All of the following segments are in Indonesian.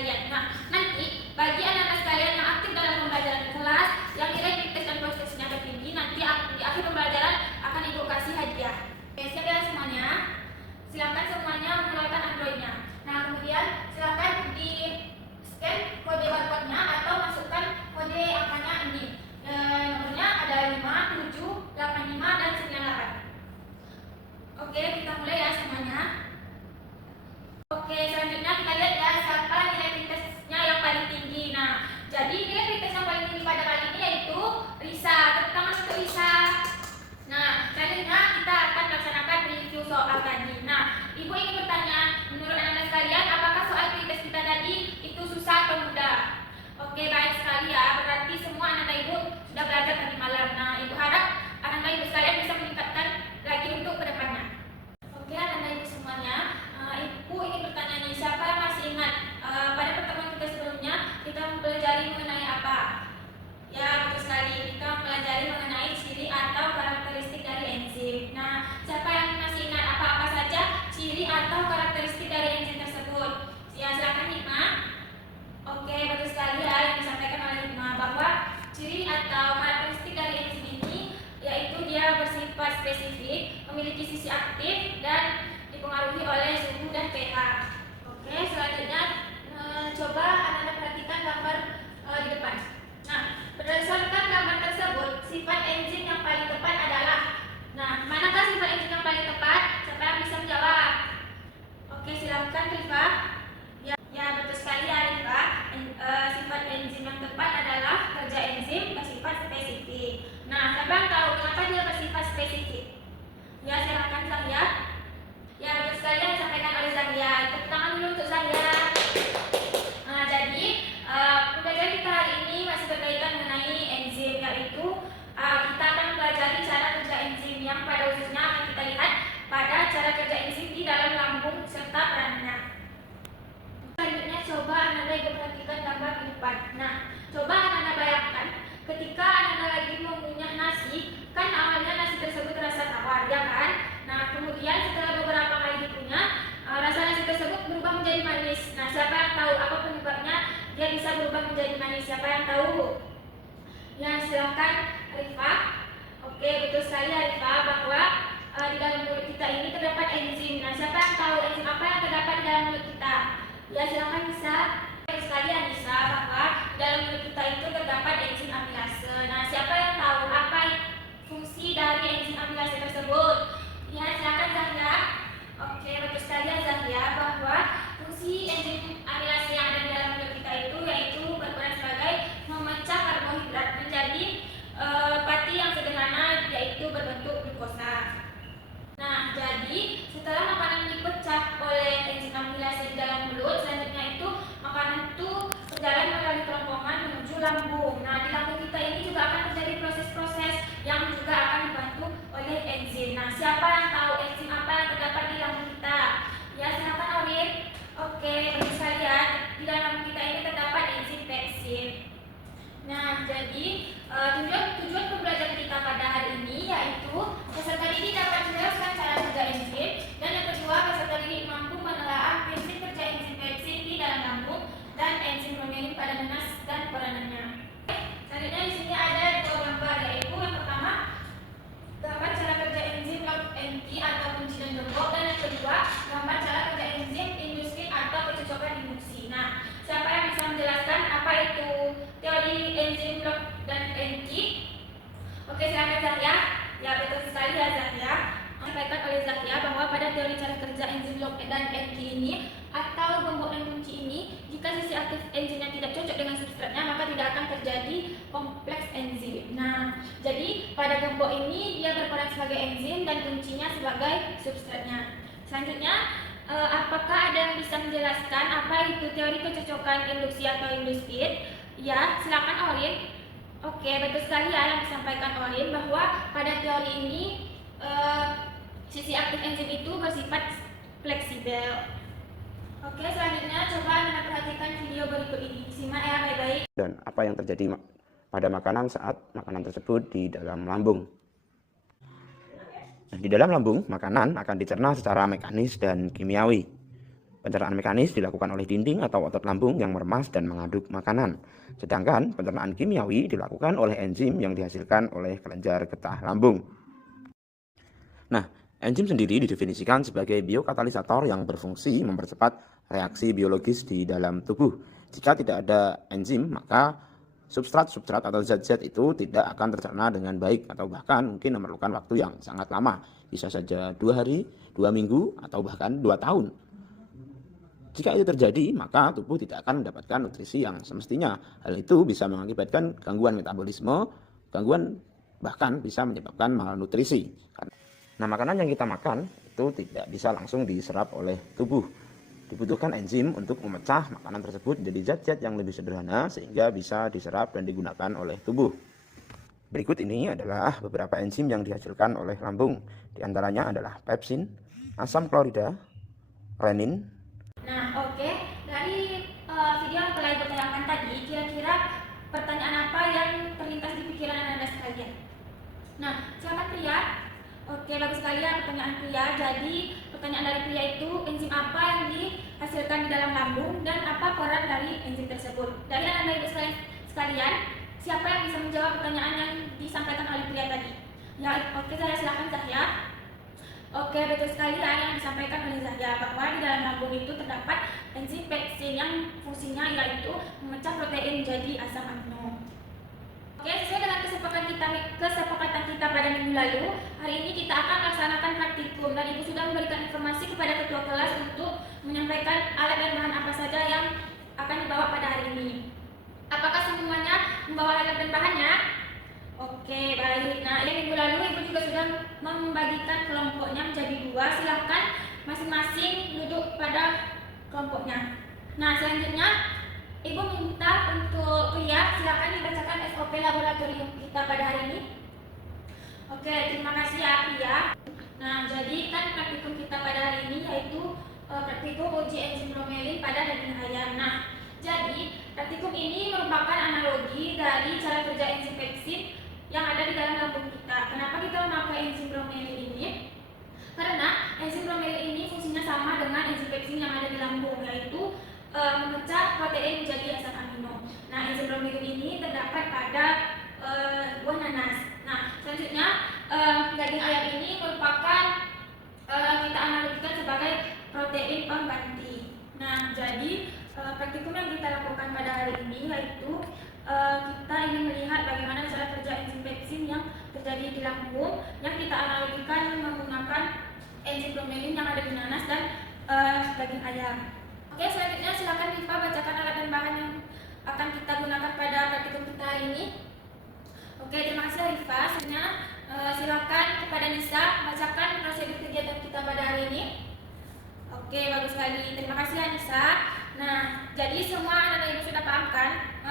sekalian. Nah, nanti bagi anak-anak sekalian yang aktif dalam pembelajaran kelas, yang nilai tes dan prosesnya tertinggi, nanti di akhir pembelajaran akan Ibu kasih hadiah. Oke, siap ya semuanya? Silakan semuanya menggunakan Android-nya. Nah, kemudian silakan di scan kode barcode-nya atau masukkan kode angkanya ini. Nomornya ada 5, 7, 85, dan 98. Oke, kita mulai ya semuanya. Oke, selanjutnya kita lihat ya siapa nilai pretestnya yang paling tinggi. Nah, jadi nilai pretest yang paling tinggi pada kali ini yaitu Risa. Tepuk tangan untuk Risa. Nah, selanjutnya kita akan melaksanakan review soal tadi. Nah, Ibu ingin bertanya, menurut anak-anak sekalian, apakah soal pretest kita tadi itu susah atau mudah? Oke, baik sekali ya. Berarti semua anak-anak Ibu sudah belajar tadi malam. Nah, Ibu harap anak-anak Ibu sekalian bisa meningkatkan lagi untuk kedepannya. Oke, anak-anak Ibu semuanya, Ibu ingin bertanya nih, siapa yang masih ingat pada pertemuan kita sebelumnya kita mempelajari mengenai apa? Ya, betul sekali, kita mempelajari mengenai ciri atau karakteristik dari enzim. Nah, siapa yang masih ingat apa-apa saja ciri atau karakteristik dari enzim tersebut? Ya, silakan Hikmah. Oke, betul sekali ya yang disampaikan oleh Hikmah, bahwa ciri atau karakteristik dari enzim ini yaitu dia bersifat spesifik, memiliki sisi aktif, dan dipengaruhi oleh suhu dan pH. Oke, selanjutnya coba anak-anak perhatikan gambar di depan. Nah, berdasarkan gambar tersebut, sifat enzim yang paling tepat adalah. Nah, manakah sifat enzim yang paling tepat? Siapa yang bisa menjawab? Oke, silakan Rifa. Ya, betul sekali ya Rifa. Sifat enzim yang tepat adalah kerja enzim bersifat spesifik. Nah, siapa yang tahu kenapa dia bersifat spesifik? Ya, silakan Zahya. Ya, betul sekali yang disampaikan oleh Zahya. Tepuk tangan dulu untuk Zahya. Nah, jadi pembelajaran kita hari ini masih berkaitan mengenai enzim, yaitu kita akan mempelajari cara kerja enzim yang pada khususnya akan kita lihat pada cara kerja enzim di dalam lambung serta perannya. Selanjutnya coba anak-anak Ibu perhatikan gambar di depan. Nah, coba anak-anak bayangkan ketika anak-anak lagi mengunyah nasi, kan awalnya nasi tersebut terasa tawar, ya kan? Nah, kemudian setelah beberapa kali dikunyah, rasa nasi tersebut berubah menjadi manis. Nah, siapa yang tahu apa penyebabnya dia bisa berubah menjadi manis? Siapa yang tahu? Ya, silakan Rifa. Oke, betul sekali ya Rifa, bahwa di dalam mulut kita ini terdapat enzim. Nah, siapa yang tahu enzim apa yang terdapat di dalam mulut kita? Ya, silakan Nisa. Betul sekali Anissa, bahwa di dalam mulut kita itu terdapat enzim amilase. Nah, siapa yang tahu apa fungsi dari enzim amilase tersebut? Ya, silakan Zahra. Oke, betul sekali ya Zahra, bahwa fungsi enzim amilase yang ada di dalam mulut kita itu yaitu berperan sebagai memecah karbohidrat menjadi pati yang sederhana, yaitu berbentuk glukosa. Nah, jadi setelah makanan dipecah oleh enzim amilase di dalam mulut, selanjutnya itu makanan itu berjalan melalui kerongkongan menuju lambung. Nah, di lambung kita ini juga akan terjadi proses-proses yang juga akan dibantu oleh enzim. Nah, siapa yang tahu enzim apa yang terdapat di lambung kita? Ya, silakan Orin. Oke, bagus sekalian. Di dalam lambung kita ini terdapat enzim pepsin. Nah, jadi tujuan pembelajaran kita pada hari ini yaitu peserta didik dapat menjelaskan cara kerja enzim, dan yang kedua peserta didik mampu menelaah prinsip kerja enzim pepsin di dalam lambung dan enzim bromelin pada nanas dan peranannya. Selanjutnya di sini ada dua gambar, yaitu yang pertama gambar cara kerja enzim LogNT atau kunci dan gembok, dan yang kedua gambar cara kerja enzim induksin atau kecocokan induksi. Nah, siapa yang bisa menjelaskan apa itu teori enzim log dan NT? Oke, silakan Zahya. Ya, betul sekali ya Zahya. Disampaikan oleh Zahya bahwa pada teori cara kerja enzim log dan NT ini atau gembok dan kunci ini, jika sisi aktif enzimnya tidak cocok dengan substratnya, maka tidak akan terjadi kompleks enzim. Nah, jadi pada gembok ini dia berperan sebagai enzim dan kuncinya sebagai substratnya. Selanjutnya, apakah ada yang bisa menjelaskan apa itu teori kecocokan induksi atau induced? Ya, silakan Orin. Oke, betul sekali ya yang disampaikan Orin, bahwa pada teori ini sisi aktif enzim itu bersifat fleksibel. Oke, selanjutnya coba Anda perhatikan video berikut ini. Simak ya baik-baik. Dan apa yang terjadi pada makanan saat makanan tersebut di dalam lambung. Nah, di dalam lambung, makanan akan dicerna secara mekanis dan kimiawi. Pencernaan mekanis dilakukan oleh dinding atau otot lambung yang meremas dan mengaduk makanan. Sedangkan pencernaan kimiawi dilakukan oleh enzim yang dihasilkan oleh kelenjar getah lambung. Nah, enzim sendiri didefinisikan sebagai biokatalisator yang berfungsi mempercepat reaksi biologis di dalam tubuh. Jika tidak ada enzim, maka substrat-substrat atau zat-zat itu tidak akan tercerna dengan baik atau bahkan mungkin memerlukan waktu yang sangat lama. Bisa saja 2 hari, 2 minggu, atau bahkan 2 tahun. Jika itu terjadi, maka tubuh tidak akan mendapatkan nutrisi yang semestinya. Hal itu bisa mengakibatkan gangguan metabolisme, gangguan bahkan bisa menyebabkan malnutrisi. Nah, makanan yang kita makan itu tidak bisa langsung diserap oleh tubuh. Dibutuhkan enzim untuk memecah makanan tersebut menjadi zat-zat yang lebih sederhana sehingga bisa diserap dan digunakan oleh tubuh. Berikut ini adalah beberapa enzim yang dihasilkan oleh lambung. Di antaranya adalah pepsin, asam klorida, renin. Nah, oke. Dari video yang telah Ibu tayangkan tadi, kira-kira pertanyaan apa yang terlintas di pikiran Anda sekalian? Nah, silakan Pria. Oke, bagus sekali ya pertanyaan Pria. Jadi, pertanyaan dari Pria itu, enzim apa yang dihasilkan di dalam lambung dan apa peran dari enzim tersebut? Dari Anda Ibu sekalian, siapa yang bisa menjawab pertanyaan yang disampaikan oleh Pria tadi? Ya, oke, saya silakan Zahya. Oke, betul sekali ya yang disampaikan oleh Zahya bahwa di dalam lambung itu terdapat enzim pepsin yang fungsinya yaitu memecah protein menjadi asam amino. Oke, sesuai dengan kesepakatan kita pada minggu lalu, hari ini kita akan melaksanakan praktikum dan Ibu sudah memberikan informasi kepada ketua kelas untuk menyampaikan alat dan bahan apa saja yang akan dibawa pada hari ini. Apakah semuanya membawa alat dan bahannya? Oke, baik. Nah, yang minggu lalu Ibu juga sudah membagikan kelompoknya menjadi 2. Silahkan masing-masing duduk pada kelompoknya. Nah, selanjutnya Ibu minta untuk Pria, silakan dibacakan SOP laboratorium kita pada hari ini. Oke, terima kasih ya Pria. Nah, jadi kan praktikum kita pada hari ini yaitu praktikum uji enzim bromelin pada daging ayam. Nah, jadi praktikum ini merupakan analogi dari cara kerja enzim pepsin yang ada di dalam lambung kita. Kenapa kita memakai enzim bromelin ini? Karena enzim bromelin ini fungsinya sama dengan enzim pepsin yang ada di lambung, yaitu memecah protein menjadi asam amino. Nah, enzim bromelin ini terdapat pada buah nanas. Nah, selanjutnya daging ayam ini merupakan kita analogikan sebagai protein pengganti. Nah, jadi praktikum yang kita lakukan pada hari ini yaitu kita ingin melihat bagaimana cara kerja enzim pepsin yang terjadi di lambung yang kita analogikan menggunakan enzim bromelin yang ada di nanas dan daging ayam. Oke, selanjutnya silakan Rifa bacakan alat dan bahan yang akan kita gunakan pada praktikum kita hari ini. Oke, terima kasih Rifa. Selanjutnya silakan kepada Nisa bacakan prosedur kegiatan kita pada hari ini. Oke, bagus sekali. Terima kasih ya Nisa. Nah, jadi semua anak-anak Ibu sudah paham kan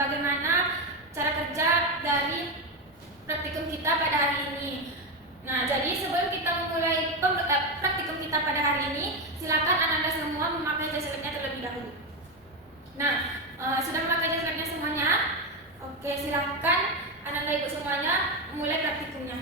bagaimana cara kerja dari praktikum kita pada hari ini. Nah, jadi sebelum kita memulai praktikum kita pada hari ini, silakan anak-anak semua memakai jas labnya terlebih dahulu. Nah, sudah memakai jas labnya semuanya? Oke, silakan anak-anak Ibu semuanya memulai praktikumnya.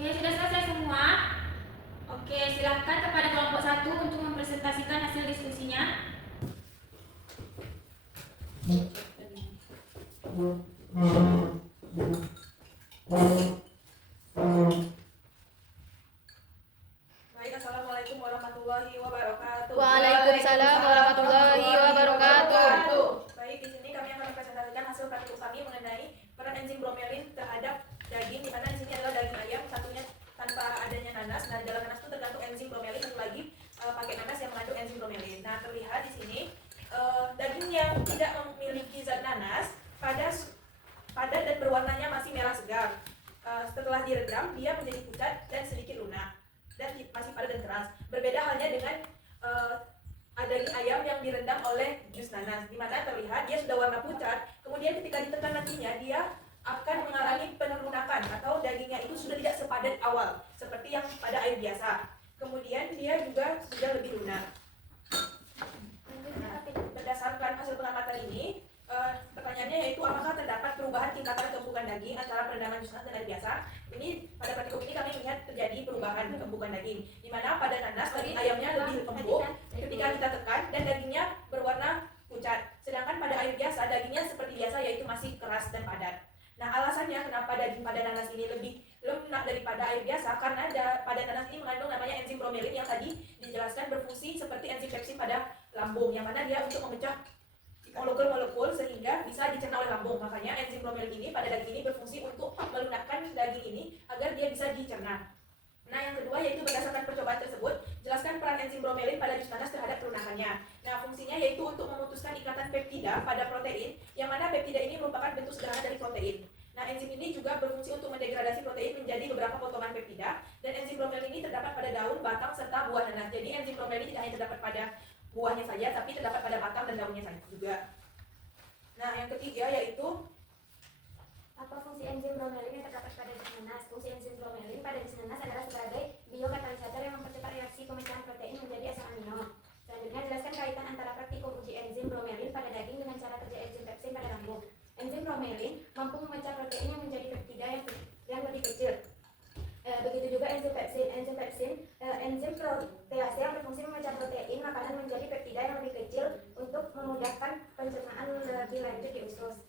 Oke, sudah selesai semua. Oke, silakan kepada kelompok 1 untuk mempresentasikan hasil diskusinya. Baik, assalamualaikum warahmatullahi wabarakatuh. Waalaikumsalam warahmatullahi wabarakatuh. Baik, di sini kami akan mempresentasikan hasil praktikum kami mengenai peran enzim bromelin terhadap daging, di mana di sini adalah daging ayam, satunya tanpa adanya nanas. Nah, dalam nanas itu tergantung enzim bromelin, satu lagi pakai nanas yang mengandung enzim bromelin. Nah, terlihat di sini daging yang tidak memiliki zat nanas padat dan berwarnanya masih merah segar. Setelah direndam, dia menjadi pucat dan sedikit lunak dan masih padat dan keras. Berbeda halnya dengan daging ayam yang direndam oleh jus nanas, di mana terlihat dia sudah warna pucat. Kemudian ketika ditekan nantinya, dia akan mengalami penerunakan atau dagingnya itu sudah tidak sepadat awal seperti yang pada air biasa. Kemudian dia juga sudah lebih lunak. Nah, berdasarkan hasil pengamatan ini, pertanyaannya yaitu apakah terdapat perubahan tingkatan keempukan daging antara perendaman jus nanas dan air biasa? Ini pada praktikum ini kami melihat terjadi perubahan keempukan daging, di mana pada nanas daging ayamnya lebih empuk ketika kita tekan dan dagingnya berwarna pucat, sedangkan pada air biasa dagingnya seperti biasa yaitu masih keras dan padat. Nah, alasannya kenapa daging pada nanas ini lebih lunak daripada air biasa karena pada nanas ini mengandung namanya enzim bromelin yang tadi dijelaskan berfungsi seperti enzim pepsin pada lambung, yang mana dia untuk memecah molekul-molekul sehingga bisa dicerna oleh lambung. Makanya enzim bromelin ini pada daging ini berfungsi untuk melunakkan daging ini agar dia bisa dicerna. Nah, yang kedua yaitu berdasarkan percobaan tersebut, jelaskan peran enzim bromelin pada jus nanas terhadap pelunakannya. Nah, fungsinya yaitu untuk memutuskan ikatan peptida pada protein, yang mana peptida ini merupakan bentuk sederhana dari protein. Nah, enzim ini juga berfungsi untuk mendegradasi protein menjadi beberapa potongan peptida, dan enzim bromelin ini terdapat pada daun, batang, serta buah nanas. Jadi enzim bromelin tidak hanya terdapat pada buahnya saja, tapi terdapat pada batang dan daunnya saja juga. Nah, yang ketiga yaitu apa fungsi enzim bromelin yang terdapat pada jus nanas? Fungsi enzim bromelin pada jus nanas adalah sebagai biokatalisator yang mempercepat reaksi pemecahan protein menjadi asam amino. Selanjutnya, jelaskan kaitan antara praktikum uji enzim bromelin pada daging dengan cara kerja enzim pepsin pada lambung. Enzim bromelin mampu memecah protein yang menjadi peptida yang lebih kecil. Begitu juga enzim pepsin. Enzim protease yang berfungsi memecah protein makanan menjadi peptida yang lebih kecil untuk memudahkan pencernaan lebih lanjut di usus.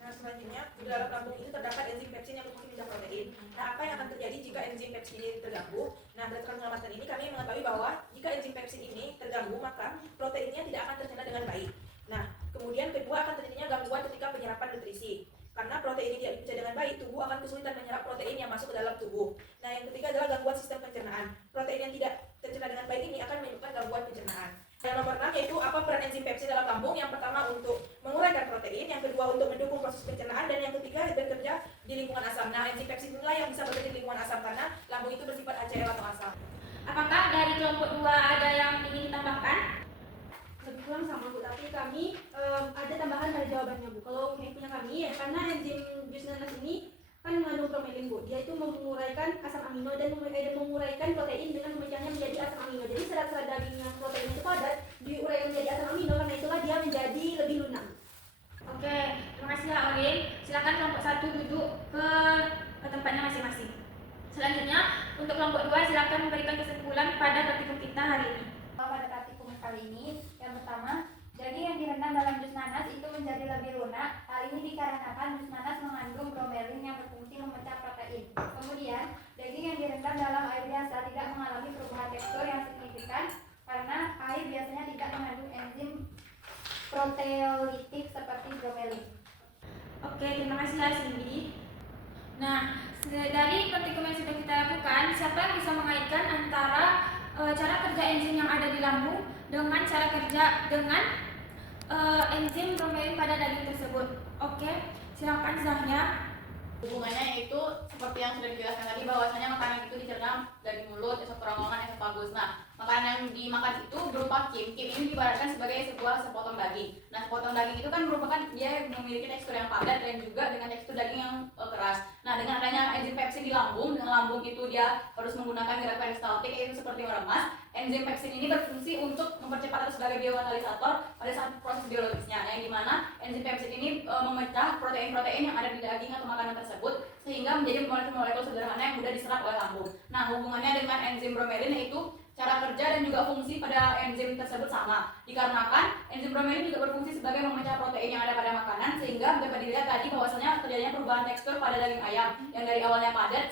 Nah, selanjutnya, di dalam lambung ini terdapat enzim pepsin yang berfungsi memecah protein. Nah, apa yang akan terjadi jika enzim pepsin ini terganggu? Nah, berdasarkan pengamatan ini, kami mengetahui bahwa jika enzim pepsin ini terganggu, maka proteinnya tidak akan tercerna dengan baik. Nah, kemudian kedua akan terjadinya gangguan ketika penyerapan nutrisi. Karena protein ini tidak dibaca dengan baik, tubuh akan kesulitan menyerap protein yang masuk ke dalam tubuh. Nah, yang ketiga adalah gangguan sistem pencernaan. Protein yang tidak tercerna dengan baik ini akan menyebabkan gangguan pencernaan. Yang nomor 6 yaitu apa peran enzim pepsin dalam lambung? Yang pertama untuk menguraikan protein, yang kedua untuk mendukung proses pencernaan, dan yang ketiga bekerja di lingkungan asam. Nah, enzim pepsin inilah yang bisa bekerja di lingkungan asam karena lambung itu bersifat HCl atau asam. Apakah dari kelompok 2 ada yang ingin ditambahkan? Lebih kurang sama Bu, tapi kami ada tambahan pada jawabannya Bu. Kalau punya kami ya, karena enzim jus nanas ini kan mengandung bromelin Bu, dia itu menguraikan asam amino dan menguraikan protein dengan memecahnya menjadi asam amino. Jadi serat-serat daging yang protein itu padat diuraikan menjadi asam amino, karena itulah dia menjadi lebih lunak. Oke, terima kasih ya Olin. Silakan kelompok 1 duduk ke tempatnya masing-masing. Selanjutnya, untuk kelompok 2 silakan memberikan kesimpulan pada praktikum kita hari ini. Pada praktikum kali ini, yang pertama, daging yang direndam dalam jus nanas itu menjadi lebih lunak. Hal ini dikarenakan jus nanas mengandung bromelin yang berfungsi memecah protein. Kemudian, daging yang direndam dalam air biasa tidak mengalami perubahan tekstur yang signifikan karena air biasanya tidak mengandung enzim proteolitik seperti bromelin. Oke, terima kasih ya Cindy. Nah, dari praktikum yang sudah kita lakukan, siapa yang bisa mengaitkan antara cara kerja enzim yang ada di lambung dengan cara kerja dengan enzim bromelin pada daging tersebut? Oke, silakan Zahya. Hubungannya yaitu seperti yang sudah dijelaskan tadi, bahwasanya makanan itu dicerna dari mulut, esop kerongkongan, esofagus. Nah, makanan yang dimakan itu berupa kim. Kim ini diibaratkan sebagai sebuah sepotong daging. Nah, sepotong daging itu kan merupakan dia memiliki tekstur yang padat dan juga dengan tekstur daging yang keras. Nah, dengan adanya enzim pepsin di lambung, dengan lambung itu dia harus menggunakan gerak peristaltik yaitu seperti meremas. Enzim pepsin ini berfungsi untuk mempercepat atau sebagai biokatalisator pada saat proses biologisnya, yang dimana enzim pepsin ini memecah protein-protein yang ada di daging atau makanan tersebut sehingga menjadi molekul-molekul sederhana yang mudah diserap oleh lambung. Nah, hubungannya dengan enzim bromelin yaitu cara cara kerja dan juga fungsi pada enzim tersebut sama. Dikarenakan enzim bromelin juga berfungsi sebagai memecah protein yang ada pada makanan, sehingga dapat dilihat tadi bahwasanya terjadinya perubahan tekstur pada daging ayam yang dari awalnya padat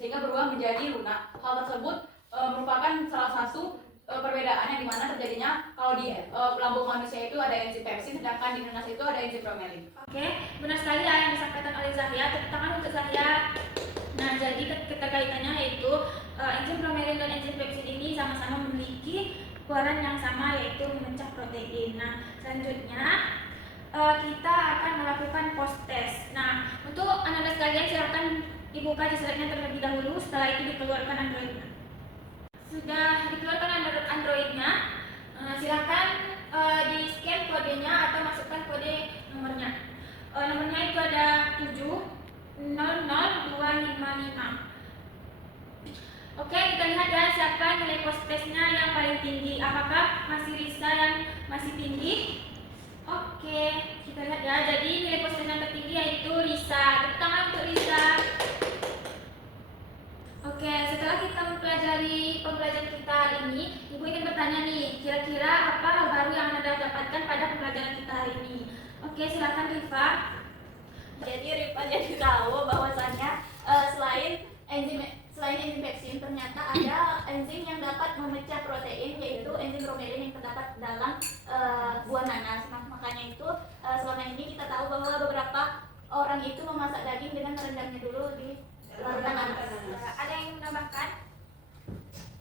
sehingga berubah menjadi lunak. Hal tersebut merupakan salah satu perbedaan yang dimana terjadinya kalau di lambung manusia itu ada enzim pepsin, sedangkan di nanas itu ada enzim bromelin. Oke, benar sekali ya yang disampaikan oleh Zahya, tepuk tangan untuk Zahya. Nah, jadi keterkaitannya yaitu enzim bromelin dan enzim pepsin ini sama-sama memiliki peran yang sama, yaitu memecah protein. Nah, selanjutnya kita akan melakukan post test. Nah, untuk anda sekalian silakan dibuka di slide-nya terlebih dahulu, setelah itu dikeluarkan Android-nya. Sudah dikeluarkan Android-nya, silakan di scan kodenya atau masukkan kode nomornya. Nomornya itu ada 7000255. Oke, kita lihat ya siapa nilai post testnya yang paling tinggi. Apakah masih Risa yang masih tinggi? Oke, kita lihat ya. Jadi nilai post test yang tertinggi yaitu Risa. Tepuk tangan untuk Risa. Oke, setelah kita mempelajari pembelajaran kita hari ini, Ibu ingin bertanya nih, kira-kira apa hal baru yang Anda dapatkan pada pembelajaran kita hari ini? Oke, silakan Rifa. Jadi Rifa jadi tahu bahwasannya selain enzim pepsin ternyata ada enzim yang dapat memecah protein, yaitu enzim bromelin yang terdapat dalam buah nanas. Nah, makanya itu selama ini kita tahu bahwa beberapa orang itu memasak daging dengan merendamnya dulu di larutan nanas. Ada yang menambahkan?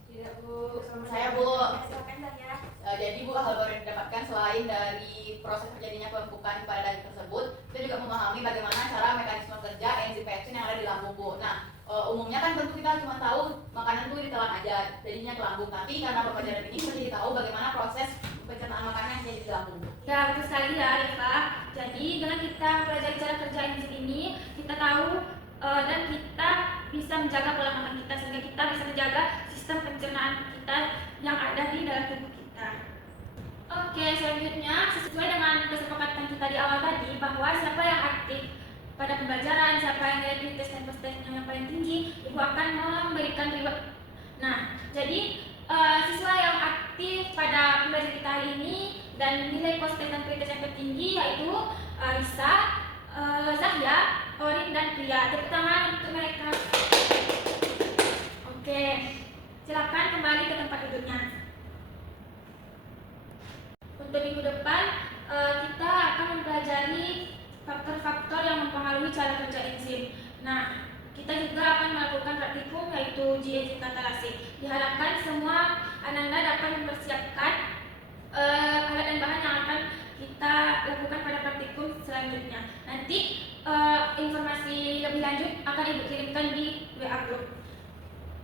Tidak, Bu. Saya, Bu. Silakan Zahya. Jadi Bu, hal baru yang didapatkan selain dari proses terjadinya pelumpukan pada daging tersebut, kita juga memahami bagaimana cara mekanisme kerja enzim pepsin yang ada di lambung, Bu. Nah, umumnya kan tentu kita cuma tahu makanan itu ditelan aja, jadinya ke lambung. Tapi karena pembelajaran ini kita jadi tahu bagaimana proses pencernaan makanan yang terjadi di lambung, Bu. Ya, betul sekali ya Rifa. Jadi dengan kita mempelajari cara kerja enzim ini, kita tahu dan kita bisa menjaga pola makan kita, sehingga kita bisa menjaga sistem pencernaan kita yang ada di dalam tubuh kita. Oke, selanjutnya sesuai dengan kesepakatan kita di awal tadi, bahwa siapa yang aktif pada pembelajaran, siapa yang nilai tes dan post testnya yang paling tinggi, Ibu akan memberikan reward. Nah, jadi siswa yang aktif pada pembelajaran kita hari ini dan nilai post test dan tes yang tertinggi yaitu Risa, Zahya, Orin, dan Pria. Tepuk tangan untuk mereka. Oke, silakan kembali ke tempat duduknya. Untuk minggu depan kita akan mempelajari faktor-faktor yang mempengaruhi cara kerja enzim. Nah, kita juga akan melakukan praktikum yaitu uji enzim katalase. Diharapkan semua anak-anak dapat mempersiapkan alat dan bahan yang akan kita lakukan pada praktikum selanjutnya. Nanti informasi lebih lanjut akan Ibu kirimkan di WA group.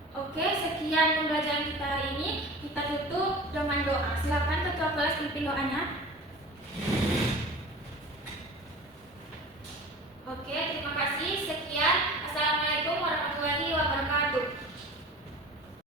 Oke, sekian pembelajaran kita hari ini. Kita tutup dengan doa. Silakan ketua kelas pimpin doanya. Oke, terima kasih. Sekian.